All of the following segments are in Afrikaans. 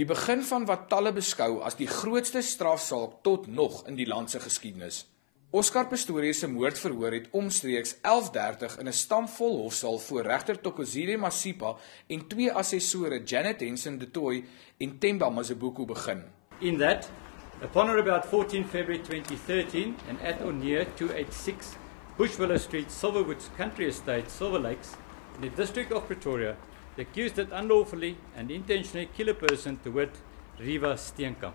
Die begin van wat talle beskou as die grootste strafsaak tot nog in die land se geskiedenis. Oscar Pistorius se moordverhoor het omstreeks 11:30 in 'n stampvol hofsaal voor regter Thokozile Masipa en twee assessore Janet Henson de Tooy en Themba Mazibuko begin. In that, upon or about 14 February 2013 and at or near 286 Bushwillow Street, Silverwoods Country Estate, Silver Lakes, in the district of Pretoria, the accused did unlawfully and intentionally kill a person, to wit, Riva Steenkamp,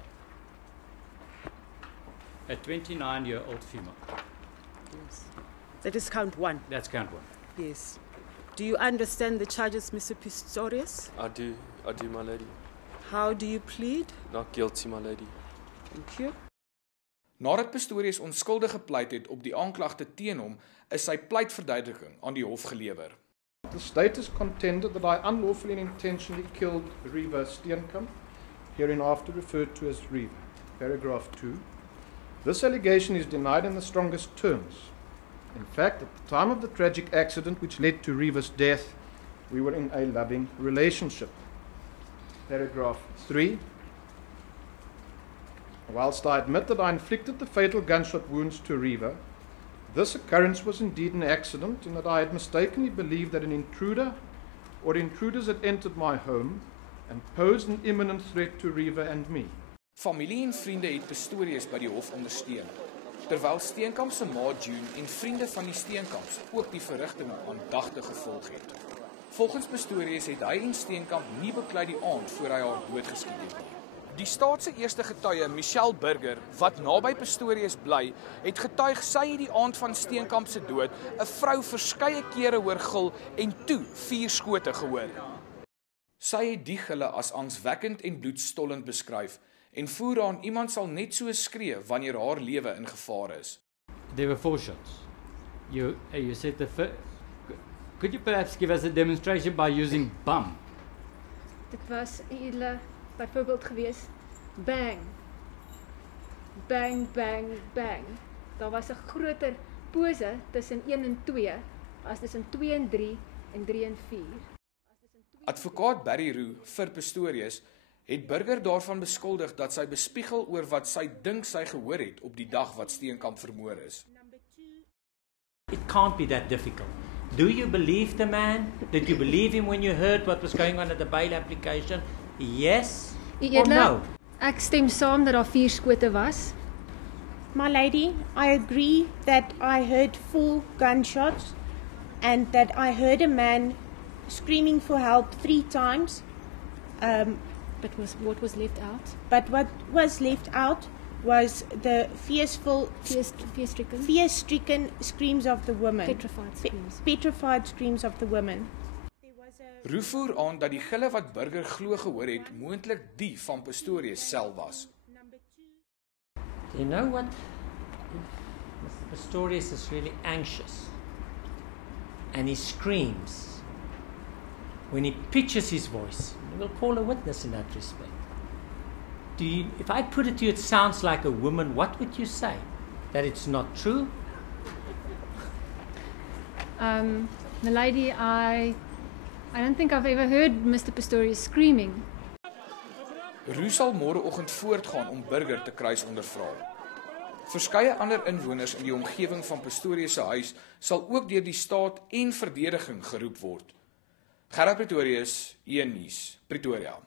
a 29-year-old female. Yes. That is count one. That's count one. Yes. Do you understand the charges, Mr. Pistorius? I do, my lady. How do you plead? Not guilty, my lady. Thank you. Nadat Pistorius onskuldig gepleit het op die aanklagte teen hom, is sy pleitverduideliking aan die hof gelewer. The state has contended that I unlawfully and intentionally killed Riva Steenkamp, hereinafter referred to as Riva. Paragraph 2. This allegation is denied in the strongest terms. In fact, at the time of the tragic accident which led to Riva's death, we were in a loving relationship. Paragraph 3. Whilst I admit that I inflicted the fatal gunshot wounds to Riva, this occurrence was indeed an accident in that I had mistakenly believed that an intruder or intruders had entered my home and posed an imminent threat to Riva and me. Familie en vriende het Pistorius by die hof ondersteun, terwyl Steenkamp se ma June en vriende van die Steenkamps ook die verrigtinge aandagtig gevolg het. Volgens Pistorius het hy en Steenkamp nie beklei die aand voor hy haar doodgeskiet het nie. Die staat se eerste getuie, Michelle Burger, wat naby Pistorius bly, het getuig sy het die aand van Steenkamp se dood 'n vrou verskeie kere hoor gil en toe 4 skote gehoor. Sy het die gille as angswekkend en bloedstollend beskryf en voer aan iemand sal net so skree wanneer haar lewe in gevaar is. There were 4 shots. You said could you perhaps give us a demonstration by using bum? Dit was byvoorbeeld gewees, bang, bang, bang, bang. Daar was 'n groter pose tussen 1 en 2, as tussen 2 en 3 en 3 en 4. Advokaat Barry Roux vir Pistorius het Burger daarvan beskuldig dat sy bespiegel oor wat sy dink sy gehoor het op die dag wat Steenkamp vermoor is. It can't be that difficult. Do you believe the man? Did you believe him when you heard what was going on at the bail application? Yes or no? Ek stem saam dat daar 4 skote was. My lady, I agree that I heard 4 gunshots and that I heard a man screaming for help 3 times. But what was left out? But what was left out was the fear-stricken screams of the women. Petrified screams of the women. Roux voer aan dat die gille wat Burger glo gehoor het, moontlik die van Pistorius self was. You know what? Mr. Pistorius is really anxious. And he screams when he pitches his voice. We'll call a witness in that respect. If I put it to you, it sounds like a woman, what would you say? That it's not true? My lady, I don't think I've ever heard Mr. Pistorius screaming. Roux sal môreoggend voortgaan om Burger te kruis ondervra. Verskeie ander inwoners in die omgewing van Pistorius se huis sal ook deur die staat en verdediging geroep word. Gerard Pretorius, 1 Nuus, Pretoria.